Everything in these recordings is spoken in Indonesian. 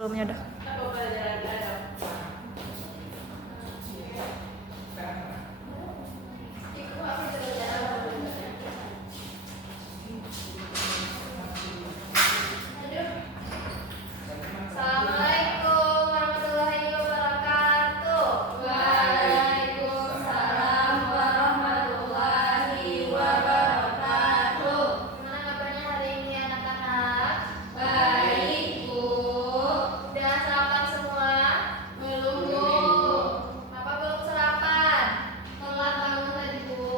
Belumnya dah. Assalamualaikum warahmatullahi wabarakatuh. Waalaikumsalam warahmatullahi wabarakatuh. Gimana kabarnya hari ini anak-anak? Baik, Bu. Udah sarapan semua? Belum, Bu. Apa belum sarapan? Telat banget tadi, Bu.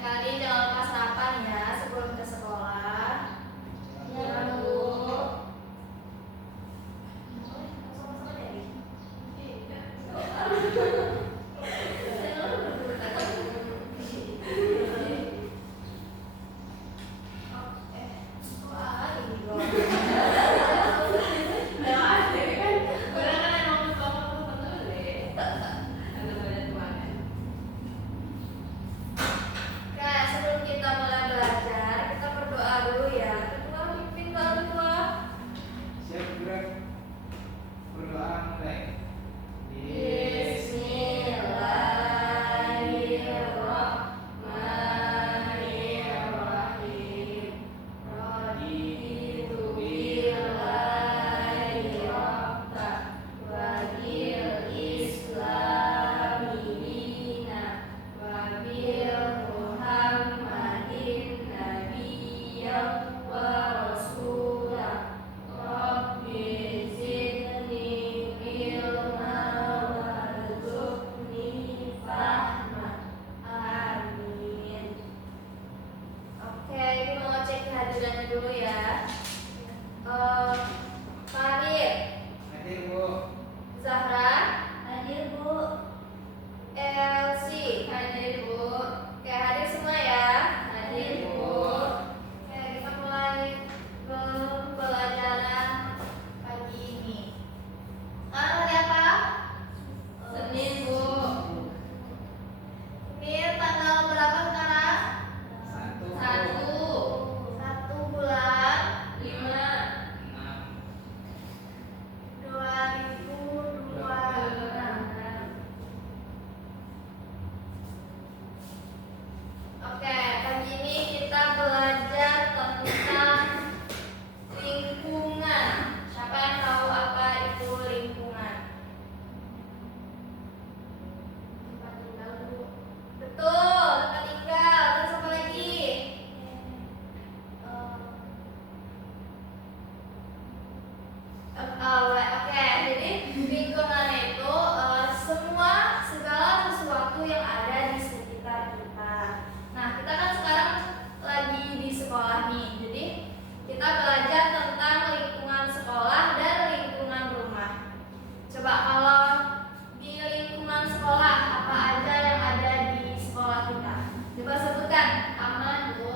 Kali jangan lupa sarapan ya sebelum ke sekolah. Ya, Bu. Nah, sebelum kita mulai belajar, kita berdoa dulu ya. Ketua pimpin Pak Ketua. Siap, gerak. Berdoa mulai. Bismillahirrahmanirrahim. Raditu billahi rabba wa bil islami dina wa bil Muhammadin nabiyyan wa rasulah. Rabbi zidni ilma warzuqni fahma. Amin. Oke, ibu mau ngecek kehadirannya dulu ya. Farid, Hadir, Bu. Zahra, hadir Bu. Elsie, hadir Bu. Oke, hadir semua ya. Hadir Bu. Oke, kita mulai pembelajaran pagi ini. Hari apa? Senin, Bu. Ini tanggal berapa sekarang? Satu. Satu bulan 5 2026. Oke, pagi ini kita belajar tentang lingkungan. Siapa yang tahu apa itu lingkungan? Tempat tinggal, Bu. Betul, tempat tinggal. Terus apa lagi? Oke, jadi lingkungan itu semua segala sesuatu yang ada di sekitar kita. Nah, kita kan sekarang lagi di sekolah nih. Jadi kita belajar tentang lingkungan sekolah dan lingkungan rumah. Coba kalau di lingkungan sekolah apa aja yang ada di sekolah kita? Coba sebutkan. Taman, Bu.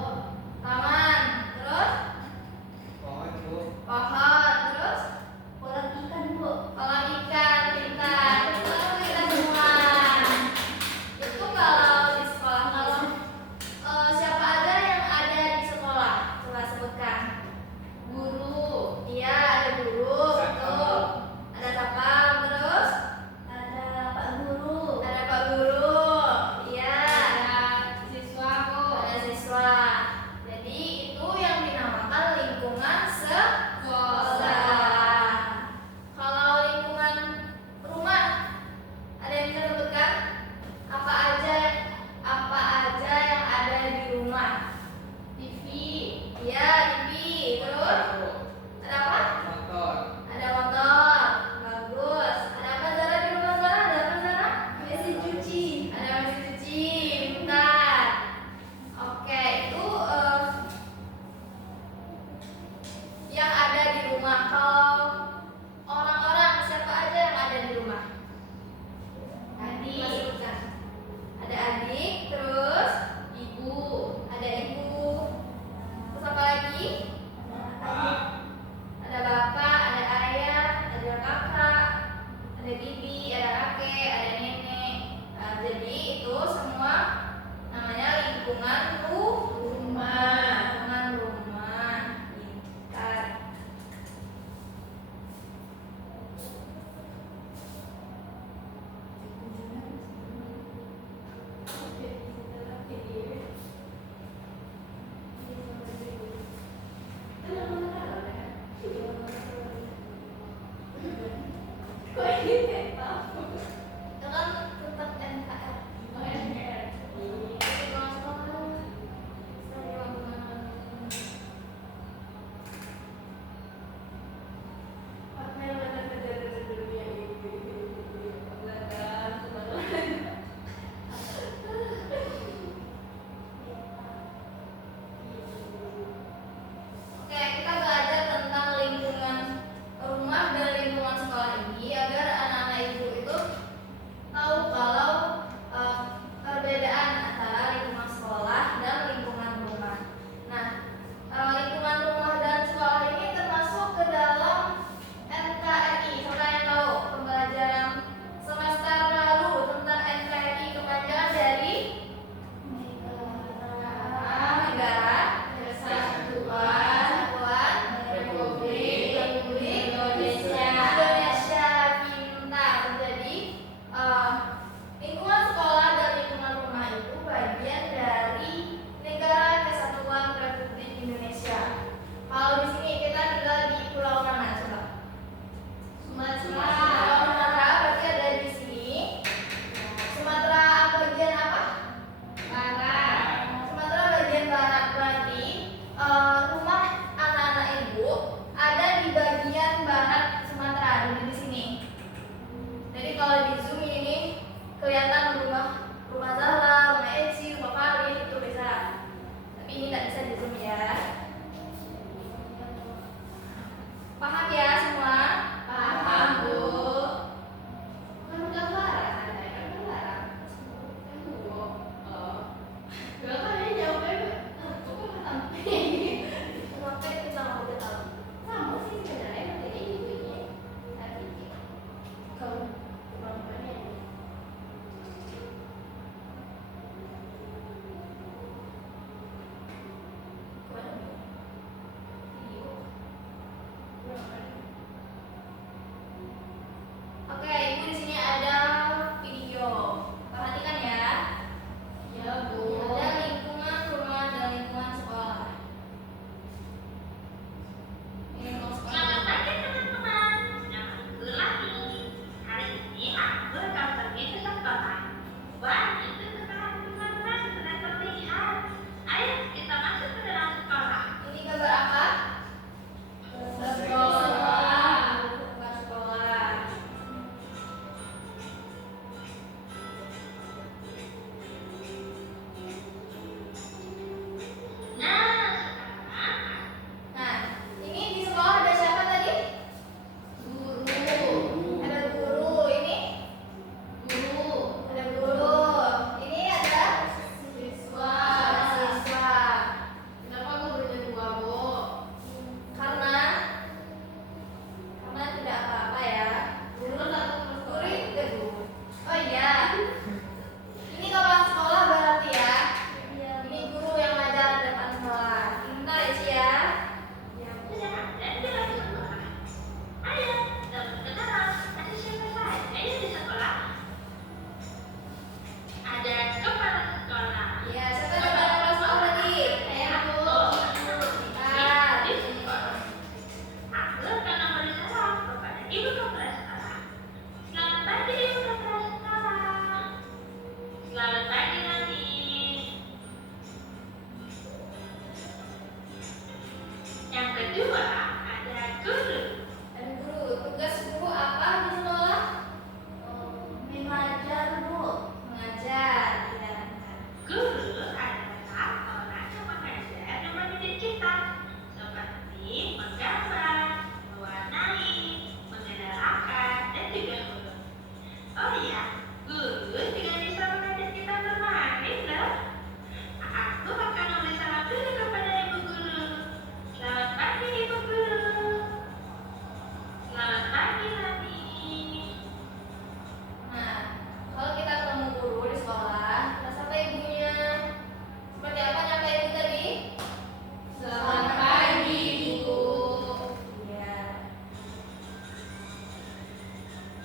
Taman. Terus Pohon, Bu. pohon. Terus kolam ikan, Bu. Kolam ikan, pintar. Betul kita semua. Itu kalau di sekolah. Kalau siapa aja yang ada di sekolah? Coba sebutkan. Guru. Iya, ada guru. Betul. Ada satpam. Terus ada Pak Guru. Ada Pak Guru. Iya. Ada siswa, Bu. Ada siswa. Jadi itu yang dinamakan lingkungan sekolah. Kalau lingkungan rumah, ada yang bisa sebutkan apa aja yang ada di rumah? TV. Iya, TV. Terus ada apa? Motor. Ada motor. Bagus. Ada apa Zara di rumah Zara? Ada apa Zara? Mesin cuci. Ada mesin cuci. Bentar. Oke, itu yang ada di rumah. Kalau orang-orang, siapa aja yang ada di rumah? Adik. Ada adik, terus ibu. Ada ibu. Terus apa lagi? Pak. Ada bapak, ada ayah, ada kakak, ada bibi, ada kakek, ada nenek. Nah, jadi itu semua namanya lingkungan rumah. Lingkungan rumah. Pintar.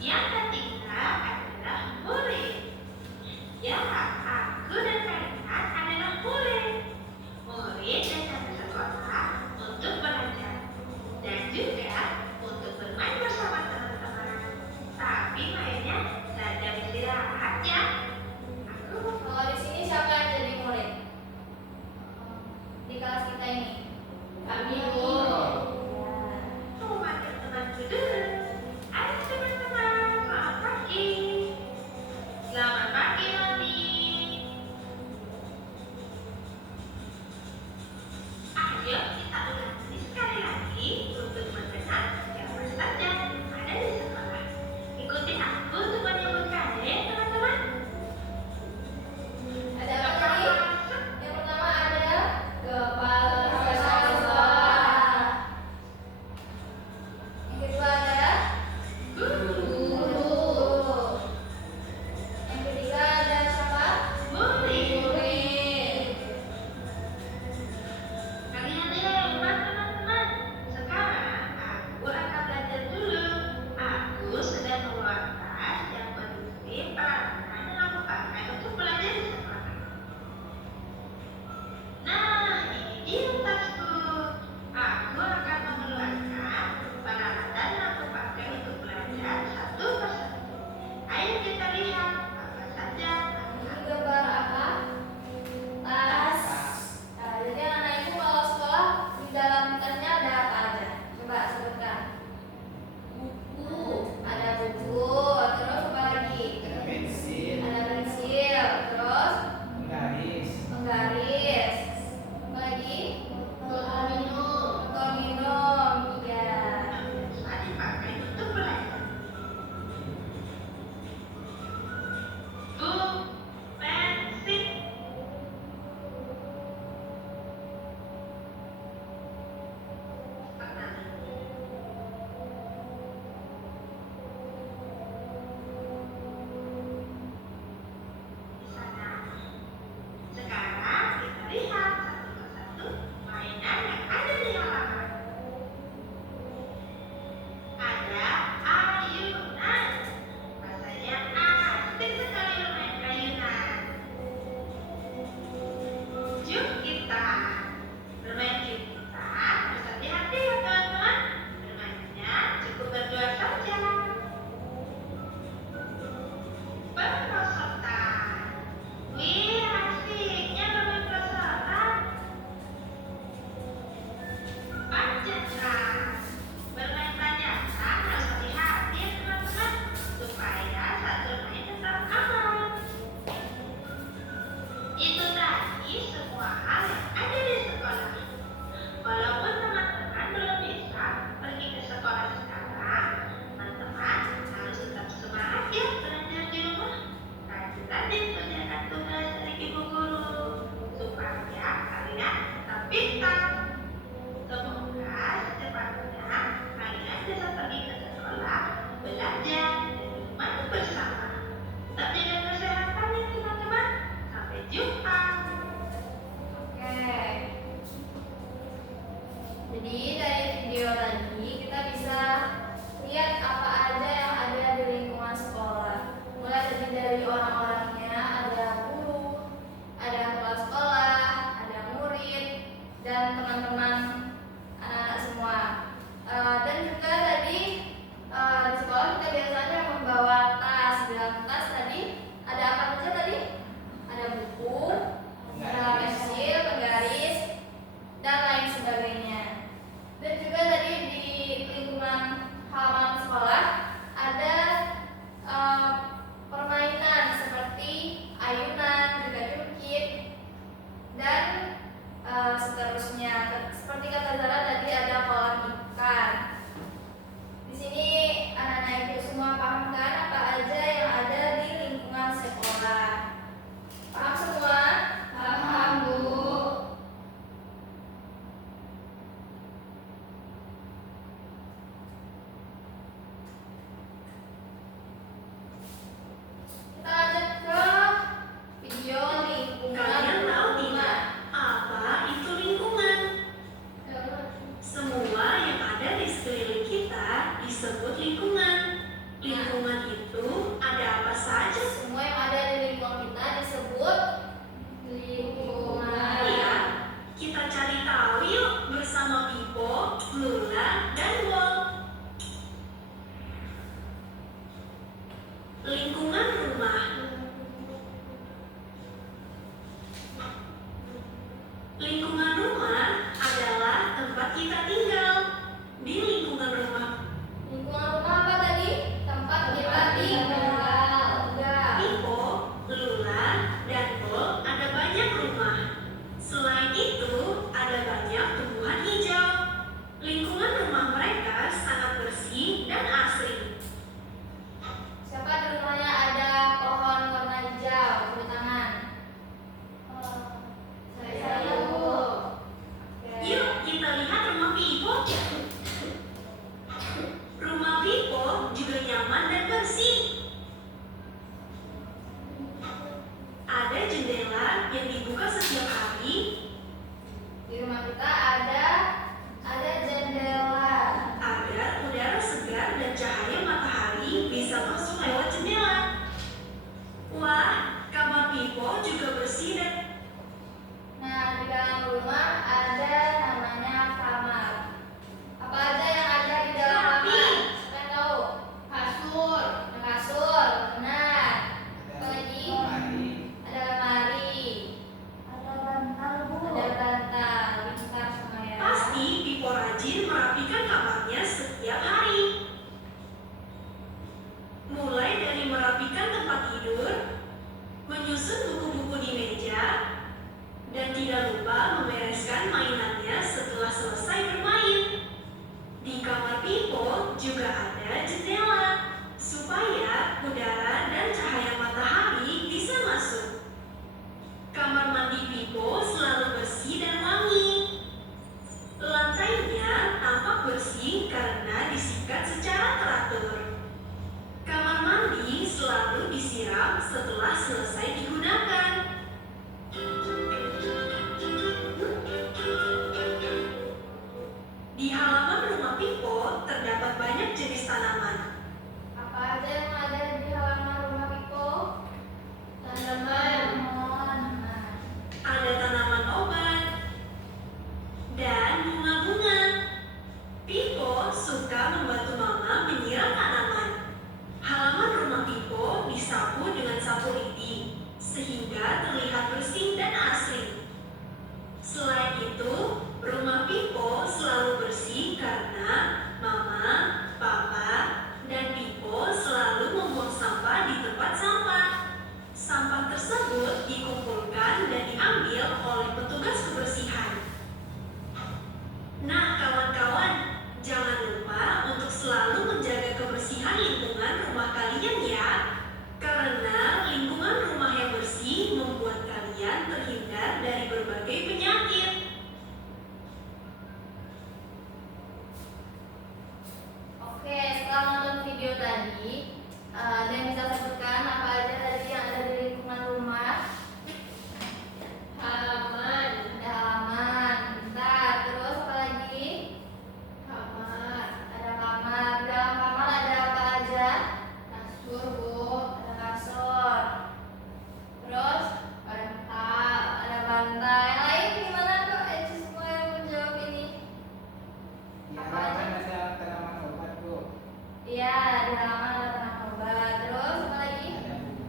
Yang ketiga adalah murid. Ya, aku dan kalian adalah murid. Murid datang ke sekolah untuk belajar dan juga untuk bermain bersama teman-teman. Tapi mainnya saja istirahat ya. Kalau di sini siapa yang jadi murid? Di kelas kita ini. Kami, Bu. Mau panggil temanku dulu. Ayo teman-teman, selamat pagi. Selamat pagi, Roni. Ayo kita ulangi sekali lagi untuk mengenal siapa saja yang ada di sekolah. Ikuti aku untuk menyebutkannya, teman-teman. Ada apa tadi? Yang pertama ada kepala sekolah. Yang kedua ada guru. Yang ketiga ada siapa? Murid. Kalian yang hebat, teman-teman. Sekarang aku akan belajar dulu. Aku sedang membuat tas yang berisi peralatan yang aku pakai untuk belajar di sekolah. Nah, ini dia tasku. Aku akan mengeluarkan peralatan yang aku pakai untuk belajar satu persatu. Ayo kita lihat apa saja. Ini gambar apa? Tas. Nah, jadi anak itu kalau sekolah di dalam tasnya ada apa aja? Coba sebutkan. Buku. Ada buku. Terus apa lagi? Ada pensil, Ada pensil. Terus garis, penggaris. Apa lagi? Botol minum. Botol minum. Iya. Bisa dipakai untuk belajar. Pensil. Di sana. Sekarang kita lihat satu persatu mainan yang ada di halaman. Ada ayunan. Rasanya asik sekali bermain ayunan. Yuk kita bermain kita. Harus hati-hati ya teman-teman. Bermainnya cukup berdua saja. Perosotan. Wih, asiknya bermain perosotan. Panjatan. Bermain panjatan harus hati-hati ya teman-teman, supaya saat bermain tetap aman. Itu tadi semua hal yang ada di sekolah. Walaupun teman-teman belum bisa pergi ke sekolah sekarang, teman-teman harus tetap semangat ya belajar di rumah. Rajin-rajin kerjakan tugas dari ibu guru, supaya kalian tetap pintar. Semoga secepatnya kalian bisa pergi ke sekolah, belajar, dan bermain bersama. Tetap jaga kesehatan ya teman-teman. Sampai jumpa. Oke. Jadi dari video tadi kita bisa lihat apa aja yang ada di lingkungan sekolah. Mulai dari orang-orangnya, ada guru, ada kepala sekolah, ada murid, dan teman-teman anak-anak semua. Dan juga tadi di sekolah kita biasanya membawa tas. Di dalam tas tadi ada apa saja tadi? Ada buku, ada pensil, penggaris, dan lain sebagainya. Dan juga tadi di lingkungan halaman sekolah ada permainan seperti ayunan, juga jungkit, dan seterusnya. Seperti kata Zara tadi ada kolam ikan. Di sini anak-anak itu semua paham kan apa aja yang ada di lingkungan sekolah? Paham semua? Paham, Bu. Kita lanjut ke video lingkungan. Kalian tahu tidak apa itu lingkungan? Semua yang ada di sekeliling kita disebut lingkungan. Lingkungan rumah Pipo juga ada jendela supaya udara dan cahaya matahari bisa masuk. Kamar mandi Pipo selalu bersih dan wangi. Lantainya tampak bersih karena disikat secara teratur. Kamar mandi selalu disiram setelah selesai digunakan. Di halaman rumah Pipo terdapat banyak jenis tanaman. Apa aja yang ada di halaman rumah Pipo? Tanaman. Ada tanaman obat dan bunga-bunga. Pipo suka membantu Mama menyiram tanaman. Halaman rumah Pipo disapu dengan sapu lidi sehingga terlihat bersih dan asri. Selain itu, rumah Pipo selalu bersih karena Mama, Papa, dan Pipo selalu membuang sampah di tempat sampah. Sampah tersebut dikumpulkan dan diambil oleh petugas kebersihan. Nah, kawan-kawan, jangan lupa untuk selalu menjaga kebersihan lingkungan rumah kalian ya. Karena lingkungan rumah yang bersih membuat kalian terhindar dari berbagai penyakit. Oke, setelah nonton video tadi, ada yang bisa sebutkan apa aja tadi yang ada di lingkungan rumah? Halaman. Ada halaman, bentar. Terus apa lagi? Kamar. Ada kamar. Dalam kamar ada apa aja? Kasur, Bu. Ada kasur. Terus ada bantal. Yang lain gimana kok? Semua yang menjawab ini. Di Apa halaman aja? ada tanaman obat, Bu. Iya, di halaman ada tanaman obat. Terus apa lagi? Ada bunga.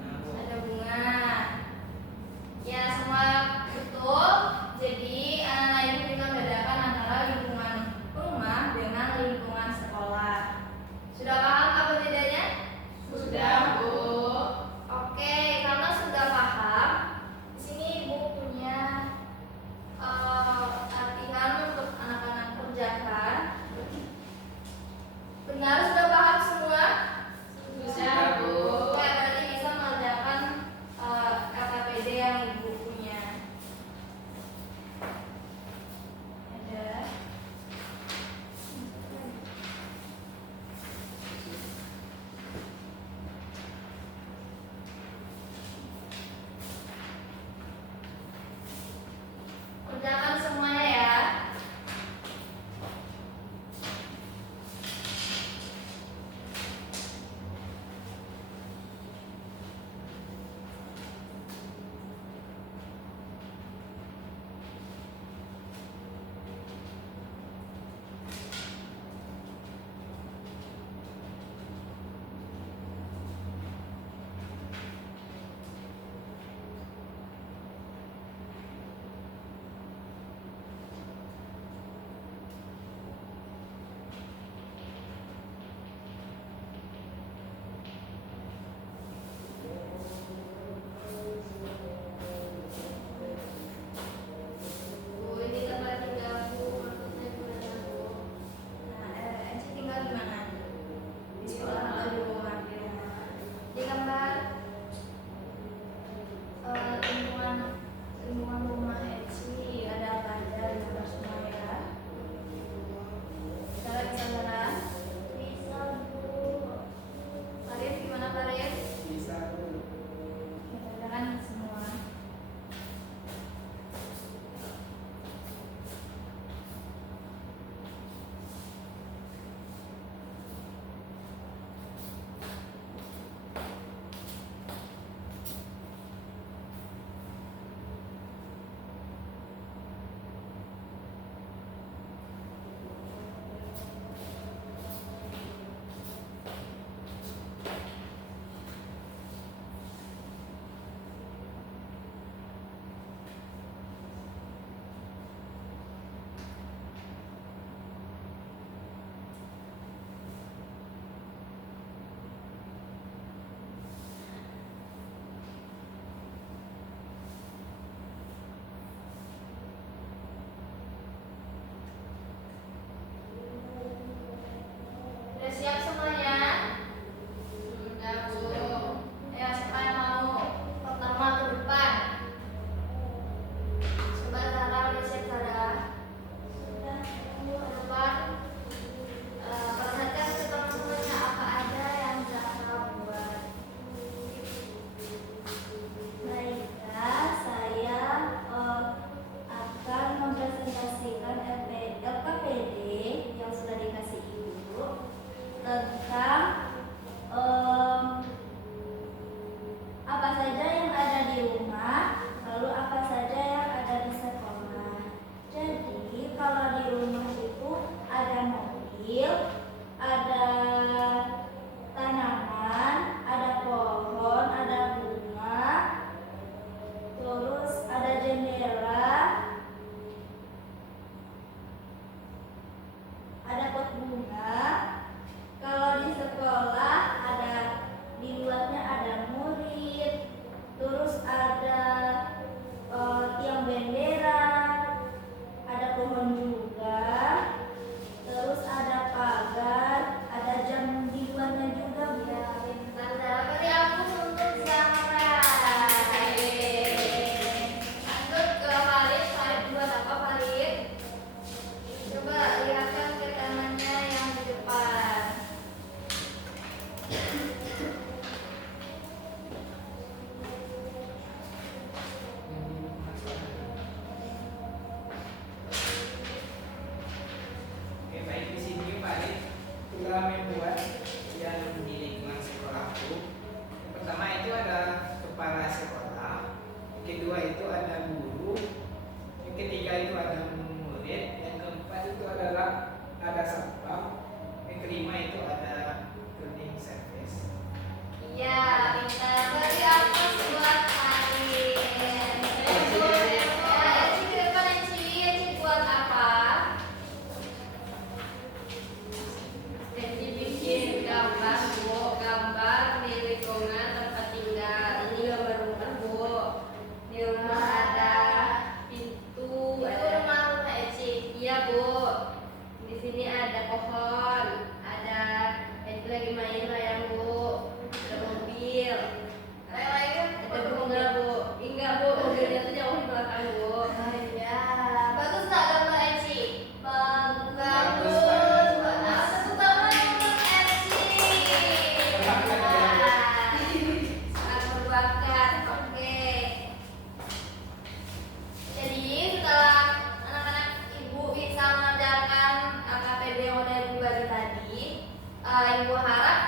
Ibu harap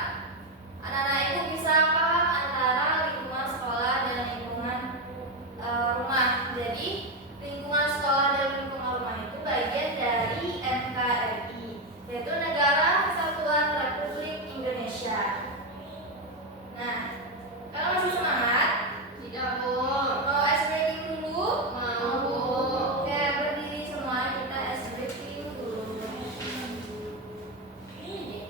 anak-anak ibu bisa paham antara lingkungan sekolah dan lingkungan rumah. Jadi lingkungan sekolah dan lingkungan rumah itu bagian dari NKRI, yaitu Negara Kesatuan Republik Indonesia. Nah, kalau masih semangat, Tidak, Bu. mau ice breaking dulu? Mau, Bu. Oke, berdiri semua, kita ice breaking dulu. Ini deh.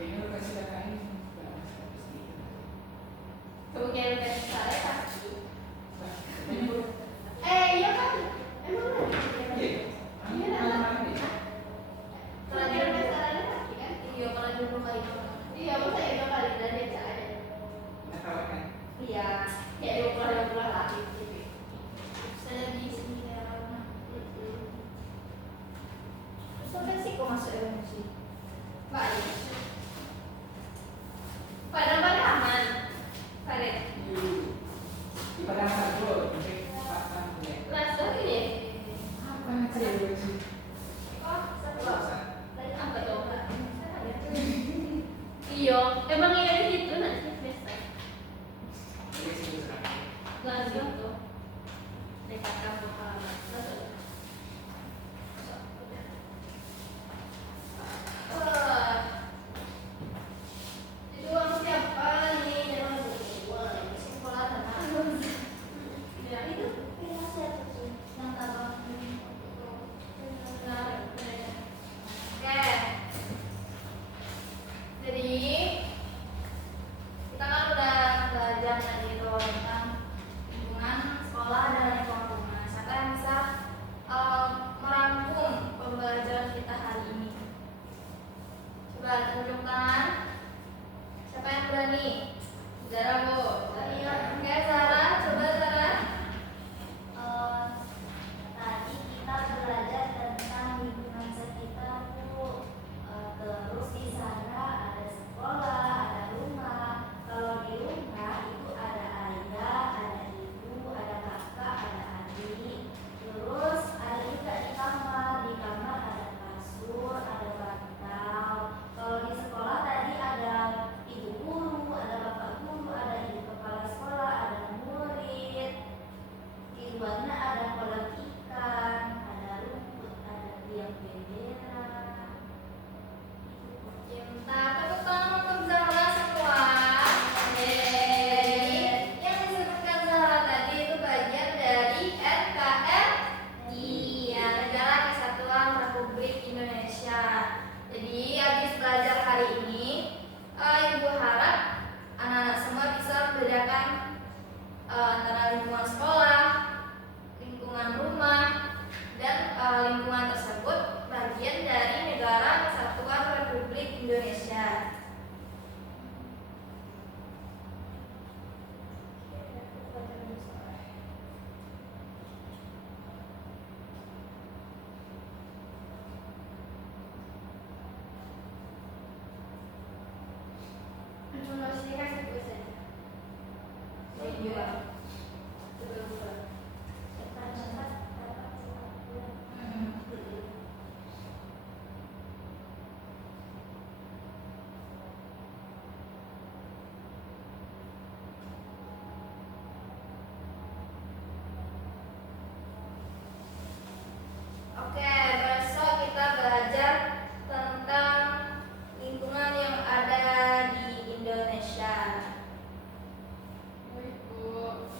Kayaknya lu kasih data ini nggak ada statistik. Kemudian versi saya pasti. Nah, tapi lu Iya kan? Emang ada? iya, Iya, mana ada. mana nih? Pelajaran dasar ada pasti kan? Iya, pelajaran 2 kali doang. Iya, masa ya 2 kali dan dia bisa aja. Nggak tahu kan? Iya, ya 20 lagi gitu. Saya di sini ya karena sampai sih kok masuk emosi. Mbak ya. Pada aman. Pada Padahal dulu, nanti pasang ya. rasa ini. Apa sih? Oh, satu Apa? lagi apa tuh? Iya, emang iya di situ nanti biasa. Jadi sih serang. Nggak gitu. Dekat kampung halaman. Jadi uang siapa nih? Jangan buku. Sekolah dan ya itu pilih siapa sih? Yang tabang Oke. Jadi kita kan udah belajar tadi tuh tentang lingkungan sekolah dan lingkungan rumah. Siapa yang bisa merangkum pembelajaran kita hari ini? Coba tunjuk tangan. Siapa yang berani? Zara, Bu. Oke, Zara, coba Zara. Tadi kita belajar tentang lingkungan sekitar, Bu. Terus di sana ada sekolah, ada rumah. Kalau di rumah itu ada ayah, ada ibu, ada kakak, ada adik. Terus ada juga di kamar. Di kamar ada kasur, ada bantal. Kalau di sekolah tadi ada ibu guru, ada bapak guru, ada ibu kepala sekolah, ada murid. Di luarnya ada kolam ikan, ada rumput, ada tiang bendera. Cinta, tepuk tangan untuk Zahra semua. Jadi, yang disebutkan Zahra tadi itu bagian dari NKRI, ya, Negara Kesatuan Republik Indonesia. Jadi, habis belajar hari ini, Ibu harap anak-anak semua bisa membedakan antara lingkungan sekolah, lingkungan rumah, dan lingkungan tersebut bagian dari Negara Kesatuan Republik Indonesia. Oke, besok kita belajar tentang lingkungan yang ada di Indonesia. Baik, Bu.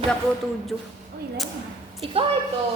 37. Oh iya, mana? Iko itu